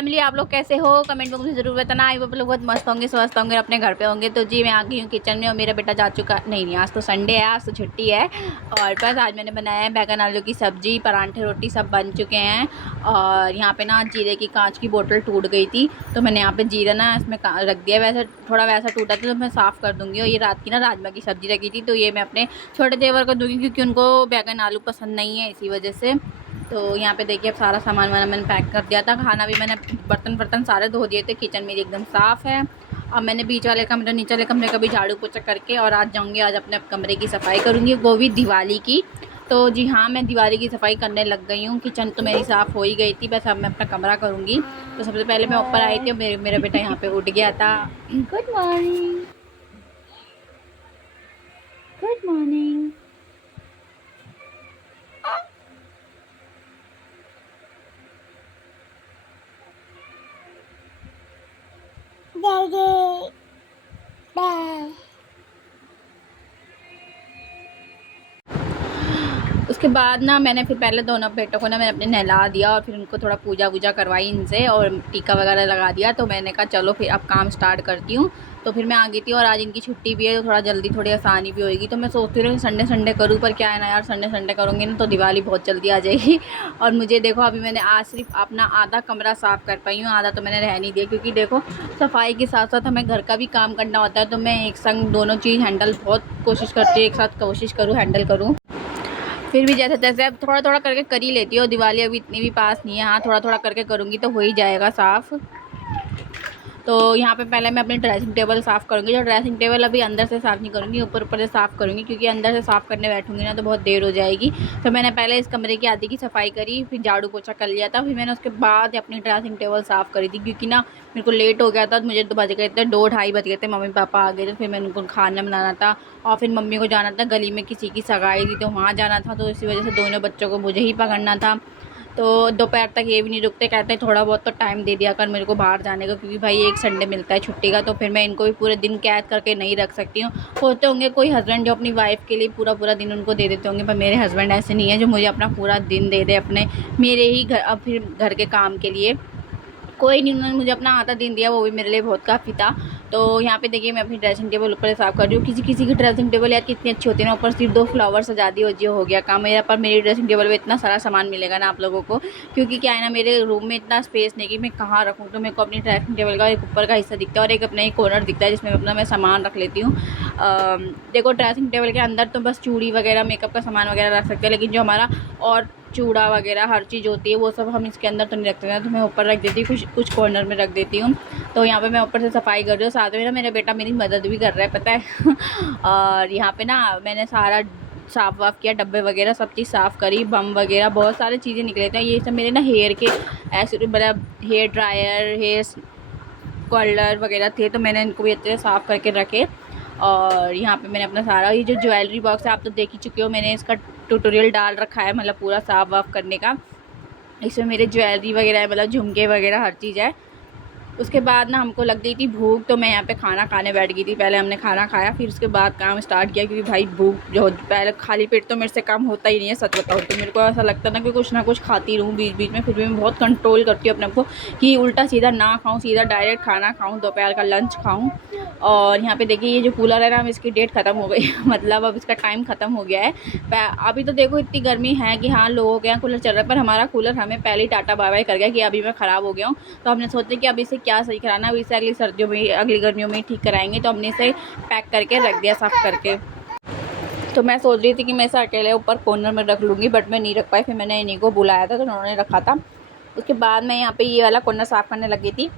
Family, आप लोग कैसे हो? कमेंट बॉक्स में ज़रूर बताना। आई वो लोग बहुत मस्त होंगे, स्वस्थ होंगे, अपने घर पे होंगे। तो जी मैं आ गई हूँ किचन में और मेरा बेटा जा चुका नहीं, आज तो संडे है, आज तो छुट्टी है। और बस आज मैंने बनाया है बैगन आलू की सब्ज़ी, पराठे, रोटी सब बन चुके हैं। और यहाँ पे ना जीरे की कांच की बोतल टूट गई थी, तो मैंने यहाँ पे जीरा ना इसमें रख दिया। वैसे थोड़ा वैसा टूटा था तो मैं साफ़ कर दूँगी। और ये रात की ना राजमा की सब्ज़ी रखी थी, तो ये मैं अपने छोटे देवर को दूँगी क्योंकि उनको बैगन आलू पसंद नहीं है, इसी वजह से। तो यहाँ पे देखिए अब सारा सामान वाना मैंने पैक कर दिया था। खाना भी मैंने बर्तन सारे धो दिए थे। किचन मेरी एकदम साफ़ है। अब मैंने बीच वाले कमरे, नीचे वाले कमरे का भी झाड़ू पोछा करके और आज जाऊँगी, आज अपने कमरे की सफाई करूँगी, वो भी दिवाली की। तो जी हाँ, मैं दिवाली की सफाई करने लग गई हूँ। किचन तो मेरी साफ़ हो ही गई थी, बस अब मैं अपना कमरा करूँगी। तो सबसे पहले मैं ऊपर आई थी और मेरा बेटा यहाँ पे उठ गया था। Good morning, good morning. उसके बाद ना मैंने फिर पहले दोनों बेटों को ना मैंने अपने नहला दिया और फिर उनको थोड़ा पूजा वूजा करवाई इनसे और टीका वगैरह लगा दिया। तो मैंने कहा चलो फिर अब काम स्टार्ट करती हूँ। तो फिर मैं आ गई थी और आज इनकी छुट्टी भी है, तो थोड़ा जल्दी थोड़ी आसानी भी होएगी। तो मैं सोचती रही संडे करूँ, पर क्या है ना यार, संडे करूँगी ना तो दिवाली बहुत जल्दी आ जाएगी। और मुझे देखो अभी मैंने आज सिर्फ अपना आधा कमरा साफ़ कर पाई हूँ, आधा तो मैंने रह नहीं दिया, क्योंकि देखो सफाई के साथ साथ हमें घर का भी काम करना होता है। तो मैं एक संग दोनों चीज़ हैंडल बहुत कोशिश करती हूँ, एक साथ कोशिश करूँ हैंडल करूँ। फिर भी जैसे तैसे अब थोड़ा थोड़ा करके कर ही लेती हूँ। दिवाली अभी इतनी भी पास नहीं है, हाँ थोड़ा थोड़ा करके करूँगी तो हो ही जाएगा साफ़। तो यहाँ पे पहले मैं अपनी ड्रेसिंग टेबल साफ़ करूँगी। जो ड्रेसिंग टेबल अभी अंदर से साफ़ नहीं करूँगी, ऊपर ऊपर से साफ़ करूँगी, क्योंकि अंदर से साफ़ करने बैठूँगी ना तो बहुत देर हो जाएगी। तो मैंने पहले इस कमरे की आधी की सफाई करी, फिर झाड़ू पोछा कर लिया था, फिर मैंने उसके बाद अपनी ड्रेसिंग टेबल साफ़ करी थी, क्योंकि ना मेरे को लेट हो गया था। मुझे तो बज गए थे 2-2:30 बज गए थे, मम्मी पापा आ गए थे, फिर मैंने उनको खाना बनाना था और फिर मम्मी को जाना था, गली में किसी की सगाई थी तो वहाँ जाना था। तो इसी वजह से दोनों बच्चों को मुझे ही पकड़ना था। तो दोपहर तक ये भी नहीं रुकते, कहते हैं थोड़ा बहुत तो टाइम दे दिया कर मेरे को बाहर जाने का, क्योंकि भाई एक संडे मिलता है छुट्टी का। तो फिर मैं इनको भी पूरे दिन कैद करके नहीं रख सकती हूँ। होते होंगे कोई हस्बैंड जो अपनी वाइफ के लिए पूरा पूरा दिन उनको दे देते होंगे, पर मेरे हस्बैंड ऐसे नहीं है जो मुझे अपना पूरा दिन दे दे अपने मेरे ही घर, अब फिर घर के काम के लिए। कोई नहीं, उन्होंने मुझे अपना आधा दिन दिया, वो भी मेरे लिए बहुत काफ़ी था। तो यहाँ पे देखिए मैं अपनी ड्रेसिंग टेबल ऊपर साफ़ कर रही हूँ। किसी किसी की ड्रेसिंग टेबल यार कितनी अच्छी होती है ना, ऊपर सिर्फ 2 फ्लावर सजा दी हो गया काम मेरा। पर मेरी ड्रेसिंग टेबल में इतना सारा सामान मिलेगा ना आप लोगों को, क्योंकि क्या है ना, मेरे रूम में इतना स्पेस नहीं कि मैं कहाँ रखूँ। तो मेरे को अपनी ड्रेसिंग टेबल का एक ऊपर का हिस्सा दिखता है और एक अपना एक कॉर्नर दिखता है जिसमें अपना मैं सामान रख लेती हूँ। देखो ड्रेसिंग टेबल के अंदर तो बस चूड़ी वगैरह, मेकअप का सामान वगैरह रख सकते हैं, लेकिन जो हमारा और चूड़ा वगैरह हर चीज़ होती है वो सब हम इसके अंदर तो नहीं रखते हैं। तो मैं ऊपर रख देती हूँ, कुछ कुछ कॉर्नर में रख देती हूँ। तो यहाँ पे मैं ऊपर से सफाई कर रही हूँ, साथ में ना मेरा बेटा मेरी मदद भी कर रहा है, पता है। और यहाँ पे ना मैंने सारा साफ़ वाफ़ किया, डब्बे वगैरह सब चीज़ साफ़ करी, बम वगैरह बहुत सारी चीज़ें निकले थे। ये सब मेरे ना हेयर के ऐसे मतलब हेयर ड्रायर, हेयर कर्लर वगैरह थे, तो मैंने इनको भी अच्छे से साफ़ करके रखे। और यहाँ पे मैंने अपना सारा ये जो ज्वेलरी बॉक्स है आप तो देख ही चुके हो, मैंने इसका ट्यूटोरियल डाल रखा है, मतलब पूरा साफ़ वाफ़ करने का। इसमें मेरे ज्वेलरी वगैरह है, मतलब झुमके वगैरह हर चीज़ है। उसके बाद ना हमको लग गई थी भूख, तो मैं यहाँ पे खाना खाने बैठ गई थी। पहले हमने खाना खाया, फिर उसके बाद काम स्टार्ट किया, क्योंकि भाई भूख जो पहले खाली पेट तो मेरे से काम होता ही नहीं है, सच बताऊँ तो। मेरे को ऐसा लगता है ना कि कुछ ना कुछ खाती रहूँ बीच बीच में, फिर भी मैं बहुत कंट्रोल करती हूँ अपने आप को कि उल्टा सीधा ना खाऊँ, सीधा डायरेक्ट खाना खाऊँ, दोपहर का लंच खाऊँ। और यहाँ पे देखिए ये जो कूलर है ना, इसकी डेट ख़त्म हो गई। मतलब अब इसका टाइम ख़त्म हो गया है। अभी तो देखो इतनी गर्मी है कि हाँ लोगों के यहाँ कूलर चल रहा है, पर हमारा कूलर हमें पहले ही टाटा बाय बाय कर गया कि अभी मैं ख़राब हो गया हूँ। तो हमने सोचा कि अब इसे क्या सही कराना, अब इसे अगली सर्दियों में, अगली गर्मियों में ठीक कराएंगे। तो हमने इसे पैक करके रख दिया साफ़ करके। तो मैं सोच रही थी कि मैं इसे अकेले ऊपर कॉर्नर में रख लूँगी, बट मैं नहीं रख पाई। फिर मैंने इन्हीं को बुलाया था तो उन्होंने रखा था। उसके बाद मैं यहाँ पे ये वाला कॉर्नर साफ़ करने लगी थी।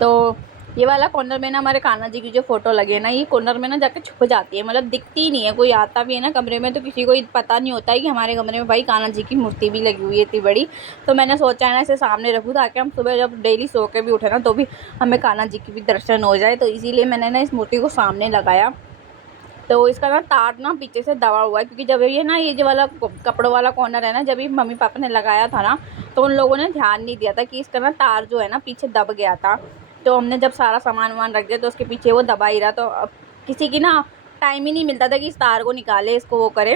तो ये वाला कॉर्नर में ना हमारे कान्हा जी की जो फ़ोटो लगी है ना, ये कॉर्नर में ना जाके छुप जाती है, मतलब दिखती ही नहीं है। कोई आता भी है ना कमरे में तो किसी को पता नहीं होता है कि हमारे कमरे में भाई कान्हा जी की मूर्ति भी लगी हुई है इतनी बड़ी। तो मैंने सोचा है ना इसे सामने रखूँ, ताकि हम सुबह जब डेली सो के भी उठे ना तो भी हमें कान्हा जी की भी दर्शन हो जाए। तो इसीलिए मैंने ना इस मूर्ति को सामने लगाया। तो इसका ना तार ना पीछे से दबा हुआ है, क्योंकि जब ये ना ये जो वाला कपड़ों वाला कॉर्नर है ना, जब ये मम्मी पापा ने लगाया था ना, तो उन लोगों ने ध्यान नहीं दिया था कि इसका ना तार जो है ना पीछे दब गया था। तो हमने जब सारा सामान वामान रख दिया तो उसके पीछे वो दबा ही रहा। तो अब किसी की ना टाइम ही नहीं मिलता था कि इस तार को निकाले, इसको वो करे।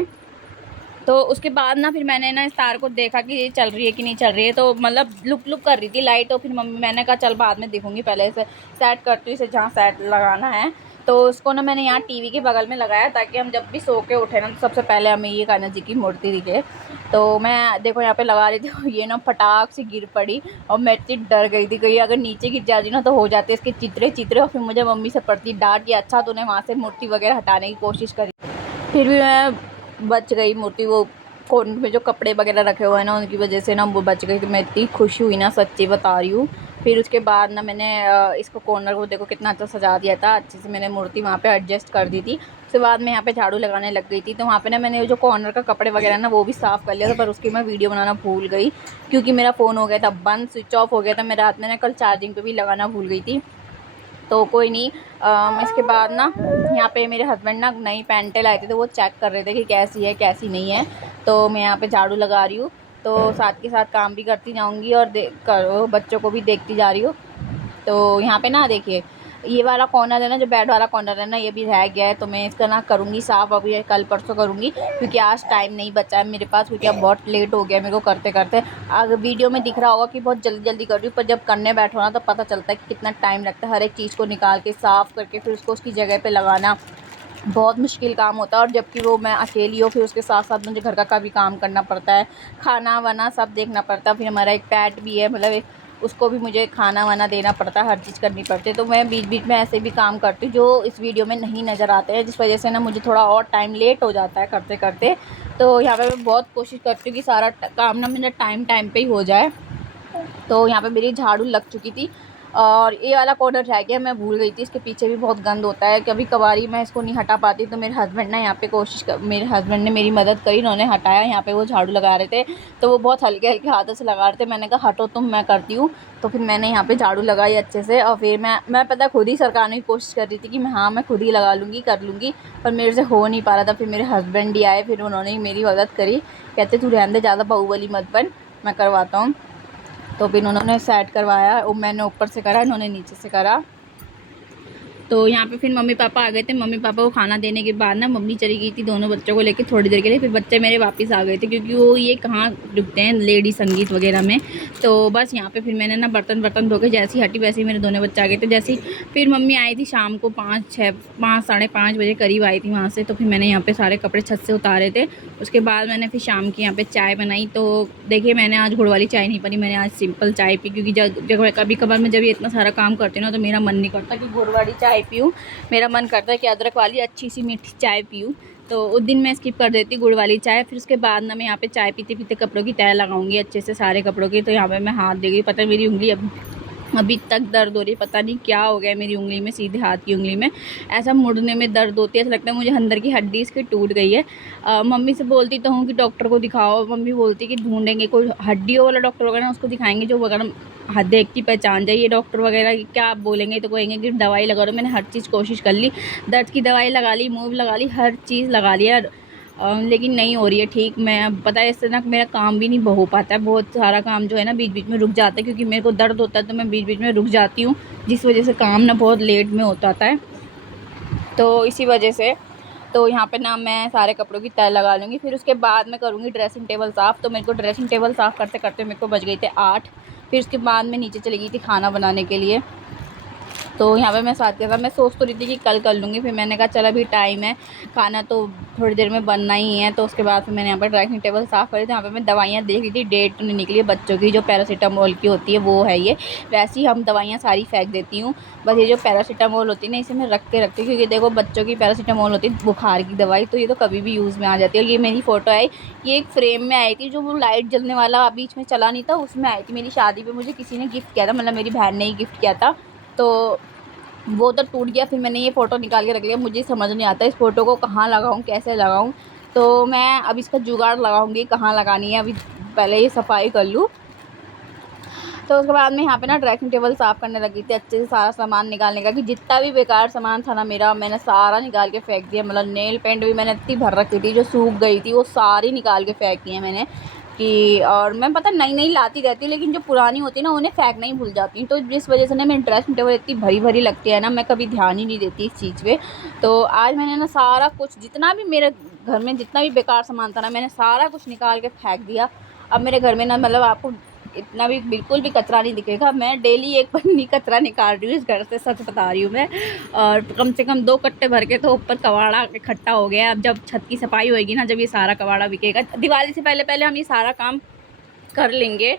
तो उसके बाद ना फिर मैंने ना इस तार को देखा कि ये चल रही है कि नहीं चल रही है, तो मतलब लुक लुक कर रही थी लाइट। तो फिर मम्मी, मैंने कहा चल बाद में देखूँगी, पहले इसे सेट करती हूँ, इसे जहाँ सेट लगाना है। तो उसको ना मैंने यहाँ टीवी के बगल में लगाया, ताकि हम जब भी सो के उठे ना तो सबसे पहले हमें ये कान्हा जी की मूर्ति दिखे। तो मैं देखो यहाँ पे लगा रही थी, ये ना फटाक से गिर पड़ी और मैं इतनी डर गई थी, कहीं अगर नीचे गिर जाती ना तो हो जाते इसके चित्रे चित्रे, और फिर मुझे मम्मी से पड़ती डांट कि अच्छा तूने वहाँ से मूर्ति वगैरह हटाने की कोशिश करी। फिर भी मैं बच गई मूर्ति, वो कोन में जो कपड़े वगैरह रखे हुए हैं ना उनकी वजह से ना वो बच गई। तो मैं इतनी खुश हुई ना, सच्ची बता रही हूँ। फिर उसके बाद ना मैंने इसको कॉर्नर को देखो कितना अच्छा सजा दिया था, अच्छे से मैंने मूर्ति वहाँ पे एडजस्ट कर दी थी। उसके बाद मैं यहाँ पे झाड़ू लगाने लग गई थी, तो वहाँ पे ना मैंने जो कॉर्नर का कपड़े वगैरह ना वो भी साफ़ कर लिया था, पर उसकी मैं वीडियो बनाना भूल गई, क्योंकि मेरा फ़ोन हो गया था बंद, स्विच ऑफ हो गया था। मैं रात में ना कल चार्जिंग पे भी लगाना भूल गई थी। तो कोई नहीं, इसके बाद ना यहाँ पे मेरे हस्बैंड ना नई पैंटें लाए थे, तो वो चेक कर रहे थे कि कैसी है कैसी नहीं है। तो मैं यहाँ पे झाड़ू लगा रही हूँ, तो साथ के साथ काम भी करती जाऊँगी और बच्चों को भी देखती जा रही हूँ। तो यहाँ पे ना देखिए, ये वाला कॉर्नर है ना, जो बेड वाला कॉर्नर है ना, ये भी रह गया है, तो मैं इसका ना करूँगी साफ़, अभी कल परसों करूँगी, क्योंकि आज टाइम नहीं बचा है मेरे पास, क्योंकि अब बहुत लेट हो गया मेरे को करते करते। अगर वीडियो में दिख रहा होगा कि बहुत जल्दी जल्दी कर रही हूँ, पर जब करने बैठो ना तो पता चलता है कि कितना टाइम लगता है, हर एक चीज़ को निकाल के साफ़ करके फिर उसको उसकी जगह पर लगाना बहुत मुश्किल काम होता है। और जबकि वो मैं अकेली हूँ, फिर उसके साथ साथ मुझे घर का भी काम करना पड़ता है, खाना वाना सब देखना पड़ता है। फिर हमारा एक पेट भी है, मतलब उसको भी मुझे खाना वाना देना पड़ता है, हर चीज़ करनी पड़ती है। तो मैं बीच बीच में ऐसे भी काम करती हूँ जो इस वीडियो में नहीं नज़र आते हैं, जिस वजह से ना मुझे थोड़ा और टाइम लेट हो जाता है करते करते। तो यहाँ पे मैं बहुत कोशिश करती हूँ कि सारा काम ना मेरा टाइम टाइम पे ही हो जाए। तो यहाँ पे मेरी झाड़ू लग चुकी थी, और ये वाला कॉर्नर रह गया, मैं भूल गई थी, इसके पीछे भी बहुत गंद होता है, कभी कभारी मैं इसको नहीं हटा पाती। तो मेरे हस्बैंड ना यहाँ पे मेरे हस्बैंड ने मेरी मदद करी, उन्होंने हटाया। यहाँ पे वो झाड़ू लगा रहे थे, तो वो बहुत हल्के हल्के हाथों से लगा रहे थे, मैंने कहा हटो तुम, मैं करती हूँ। तो फिर मैंने यहाँ पे झाड़ू लगाई अच्छे से, और फिर मैं पता खुद ही सरकाने की कोशिश कर रही थी कि मैं खुद ही लगा लूँगी, कर लूँगी, पर मेरे से हो नहीं पा रहा था। फिर मेरे हस्बैंड ही आए, फिर उन्होंने ही मेरी मदद करी, कहते तू रहने दे, ज़्यादा बाहुबली मत बन, मैं करवाता हूँ। तो फिर उन्होंने सेट करवाया, और मैंने ऊपर से करा, इन्होंने नीचे से करा। तो यहाँ पे फिर मम्मी पापा आ गए थे। मम्मी पापा को खाना देने के बाद ना मम्मी चली गई थी दोनों बच्चों को लेके थोड़ी देर के लिए, फिर बच्चे मेरे वापस आ गए थे, क्योंकि वो ये कहाँ रुकते हैं लेडी संगीत वगैरह में। तो बस यहाँ पे फिर मैंने ना बर्तन धो के जैसी हटी, वैसे ही मेरे दोनों बच्चे आ गए थे। जैसे फिर मम्मी आई थी शाम को 5 साढ़े 5 बजे करीब आई थी वहाँ से। तो फिर मैंने यहाँ पे सारे कपड़े छत से उतारे थे। उसके बाद मैंने फिर शाम की यहाँ पे चाय बनाई। तो देखिए, मैंने आज गुड़ वाली चाय नहीं पी, मैंने आज सिंपल चाय पी, क्योंकि जब कभी कभार मैं जब ये इतना सारा काम करती हूँ ना, तो मेरा मन नहीं करता कि गुड़ वाली चाय पीऊँ, मेरा मन करता है कि अदरक वाली अच्छी सी मीठी चाय पीऊँ। तो उस दिन मैं स्किप कर देती गुड़ वाली चाय। फिर उसके बाद ना मैं यहाँ पे चाय पीते पीते कपड़ों की तह लगाऊंगी अच्छे से सारे कपड़ों की। तो यहाँ पे मैं हाथ दे गई, पता है मेरी उंगली अभी तक दर्द हो रही है, पता नहीं क्या हो गया मेरी उंगली में, सीधे हाथ की उंगली में ऐसा मुड़ने में दर्द होती है, ऐसा लगता है मुझे अंदर की हड्डी इसकी टूट गई है। मम्मी से बोलती तो हूँ कि डॉक्टर को दिखाओ, मम्मी बोलती कि ढूंढेंगे कोई हड्डियों वाला डॉक्टर वगैरह ना, उसको दिखाएंगे जो वगैरह देखती पहचान जाए। ये डॉक्टर वगैरह क्या आप बोलेंगे, तो कहेंगे कि दवाई लगा दो। मैंने हर चीज़ कोशिश कर ली, दर्द की दवाई लगा ली, मूव लगा ली, हर चीज़ लगा लिया, लेकिन नहीं हो रही है ठीक। मैं पता है इससे ना मेरा काम भी नहीं हो पाता है, बहुत सारा काम जो है ना बीच बीच में रुक जाता है, क्योंकि मेरे को दर्द होता है तो मैं बीच बीच में रुक जाती हूँ, जिस वजह से काम ना बहुत लेट में होता है। तो इसी वजह से तो यहाँ पे ना मैं सारे कपड़ों की तह लगा लूँगी, फिर उसके बाद मैं करूँगी ड्रेसिंग टेबल साफ़। तो मेरे को ड्रेसिंग टेबल साफ़ करते करते मेरे को बज गई थे 8। फिर उसके बाद मैं नीचे चली गई थी खाना बनाने के लिए। तो यहाँ पे मैं साथ के साथ मैं सोच तो रही थी कि कल कर लूँगी, फिर मैंने कहा चल अभी टाइम है, खाना तो थोड़ी देर में बनना ही है। तो उसके बाद फिर मैंने यहाँ पर ड्रेसिंग टेबल साफ़ करी। तो यहाँ पे मैं दवाइयाँ देख रही थी, डेट नहीं निकली है बच्चों की, जो पैरासीटामोल की होती है वो है ये। वैसे ही हम दवाइयाँ सारी फेंक देती हूँ, बस ये जो पैरासीटामोल होती है ना, इसे मैं रख के रखती हूँ, क्योंकि देखो बच्चों की पैरासीटामोल होती है बुखार की दवाई, तो ये तो कभी भी यूज़ में आ जाती है। और ये मेरी फ़ोटो आई, ये एक फ्रेम में आई थी, जो वो लाइट जलने वाला बीच में चला नहीं था, उसमें आई थी। मेरी शादी पर मुझे किसी ने गिफ्ट किया था, मतलब मेरी बहन ने ही गिफ्ट किया था, तो वो तो टूट गया। फिर मैंने ये फ़ोटो निकाल के रख लिया, मुझे समझ नहीं आता इस फ़ोटो को कहाँ लगाऊँ, कैसे लगाऊँ। तो मैं अब इसका जुगाड़ लगाऊँगी, कहाँ लगानी है, अभी पहले ये सफाई कर लूँ। तो उसके बाद में यहाँ पे ना ड्रेसिंग टेबल साफ़ करने लगी थी, अच्छे से सारा सामान निकालने का, कि जितना भी बेकार सामान था ना मेरा, मैंने सारा निकाल के फेंक दिया। मतलब नेल पेंट भी मैंने इतनी भर रखी थी जो सूख गई थी, वो सारी निकाल के फेंक दी है मैंने। कि और मैं पता नई नई लाती रहती हूँ, लेकिन जो पुरानी होती है ना उन्हें फेंकना ही भूल जाती हूँ। तो जिस वजह से ना मेरी ड्रेसिंग टेबल इतनी भरी भरी लगती है ना, मैं कभी ध्यान ही नहीं देती इस चीज़ पे। तो आज मैंने ना सारा कुछ जितना भी मेरा घर में जितना भी बेकार सामान था ना, मैंने सारा कुछ निकाल के फेंक दिया। अब मेरे घर में ना मतलब आपको इतना भी बिल्कुल भी कचरा नहीं दिखेगा। मैं डेली एक पन्नी कचरा निकाल रही हूँ इस घर से, सच बता रही हूँ मैं। और कम से कम 2 कट्टे भर के तो ऊपर कबाड़ा इकट्ठा हो गया। अब जब छत की सफाई होएगी ना, जब ये सारा कबाड़ा बिकेगा, दिवाली से पहले हम ये सारा काम कर लेंगे।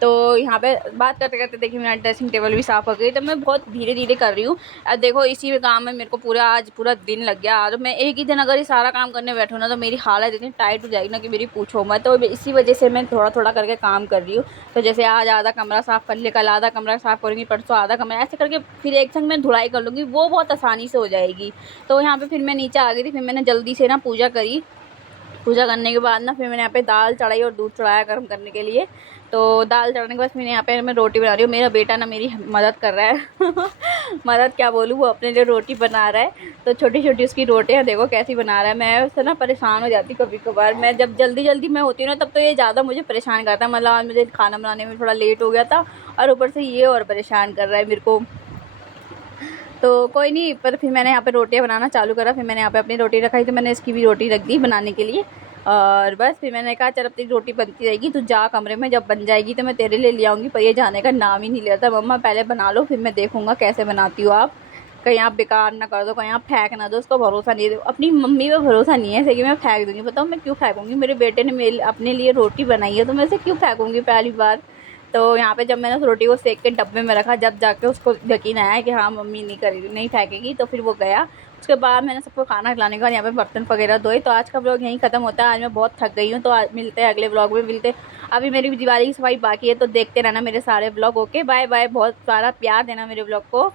तो यहाँ पे बात करते करते देखिए मेरा ड्रेसिंग टेबल भी साफ़ हो गई। तो मैं बहुत धीरे धीरे कर रही हूँ। अब देखो इसी में काम में मेरे को आज पूरा दिन लग गया। आज मैं एक ही दिन अगर ये सारा काम करने बैठूँ ना, तो मेरी हालत इतनी टाइट हो जाएगी ना कि मेरी पूछो मत। तो इसी वजह से मैं थोड़ा थोड़ा करके काम कर रही हूँ। तो जैसे आज आधा कमरा साफ़ कर लिया, कल आधा कमरा साफ़ करूँगी, परसों आधा कमरा, ऐसे करके फिर एक संग मैं धुलाई कर लूँगी, वो बहुत आसानी से हो जाएगी। तो यहाँ पर फिर मैं नीचे आ गई थी। फिर मैंने जल्दी से ना पूजा करी। पूजा करने के बाद ना फिर मैंने यहाँ पे दाल चढ़ाई और दूध चढ़ाया गर्म करने के लिए। तो दाल चढ़ाने के बाद मैंने यहाँ पे मैं रोटी बना रही हूँ। मेरा बेटा ना मेरी मदद कर रहा है मदद क्या बोलूँ, वो अपने लिए रोटी बना रहा है। तो छोटी छोटी उसकी रोटियाँ देखो कैसी बना रहा है। मैं उससे ना परेशान हो जाती कभी कभार। मैं जब जल्दी मैं होती हूँ ना, तब तो ये ज़्यादा मुझे परेशान करता है। मतलब आज मुझे खाना बनाने में थोड़ा लेट हो गया था, और ऊपर से ये और परेशान कर रहा है मेरे को। तो कोई नहीं, पर फिर मैंने यहाँ पे रोटियाँ बनाना चालू करा। फिर मैंने यहाँ पे अपनी रोटी रखाई, तो मैंने इसकी भी रोटी रख दी बनाने के लिए। और बस फिर मैंने कहा चल अपनी रोटी बनती रहेगी, तू जा कमरे में, जब बन जाएगी तो मैं तेरे लिए ले आऊँगी। पर ये जाने का नाम ही नहीं लेता। मम्मा पहले बना लो, फिर मैं देखूँगा कैसे बनाती हो आप, कहीं आप बेकार ना कर दो, कहीं आप फेंक ना दो। उसको भरोसा नहीं है, अपनी मम्मी पे भरोसा नहीं है ऐसे कि मैं फेंक दूँगी। बताओ मैं क्यों फेंकूँगी? मेरे बेटे ने मेरे अपने लिए रोटी बनाई है, तो मैं इसे क्यों फेंकूँगी पहली बार। तो यहाँ पे जब मैंने उस रोटी को सेक के डब्बे में रखा, जब जाके उसको यकीन आया कि हाँ मम्मी नहीं करेगी, नहीं फेंकेगी, तो फिर वो गया। उसके बाद मैंने सबको खाना खिलाने के बाद यहाँ पे बर्तन वगैरह धोए। तो आज का व्लॉग यहीं ख़त्म होता है। आज मैं बहुत थक गई हूँ। तो आज मिलते हैं अगले व्लॉग में, मिलते अभी मेरी दिवाली की सफाई बाकी है, तो देखते रहना मेरे सारे व्लॉग। ओके बाय बाय, बहुत सारा प्यार देना मेरे व्लॉग को।